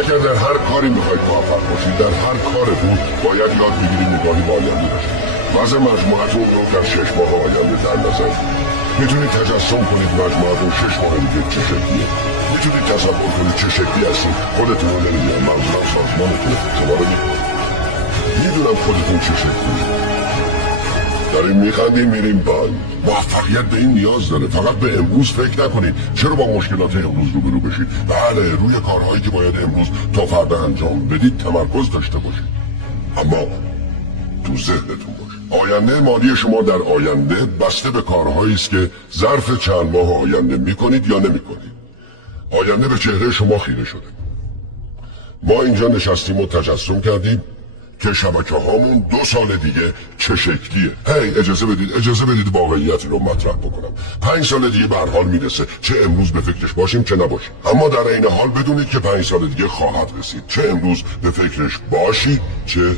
اگر در هر کاری میخواید موفق باشید، در هر کارتون باید یاد بگیرید نگاهی به آینده داشتید. وضع مجموعتون رو در 6 ماه آینده در نظر بگیرید. میتونید تجسم کنید مجموعتون 6 ماه دیگه چه شکلیه. میتونید تصور کنید چه شکلی هستید. خودتون رو نمیدونم، منظورم سازمانتون شما رو میدونم خودتون چه شکلیه. داریم میخندیم میریم بند. موفقیت به این نیاز داره، فقط به امروز فکر نکنید. چرا با مشکلات امروز روبرو بشید؟ بله، روی کارهایی که باید امروز تا فردا انجام بدید تمرکز داشته باشید، اما تو ذهنتون باشه. آینده مالی شما در آینده بسته به کارهایی است که ظرف چند ماه آینده میکنید یا نمیکنید. آینده به چهره شما خیره شده. ما اینجا نشستیم و تجسم کردیم که شبکه هامون 2 سال دیگه چه شکلیه. هی اجازه بدید واقعیت رو مطرح بکنم. 5 سال دیگه به هر حال میرسه، چه امروز به فکرش باشیم چه نباشیم. اما در این حال بدونید که 5 سال دیگه خواهد رسید، چه امروز به فکرش باشید چه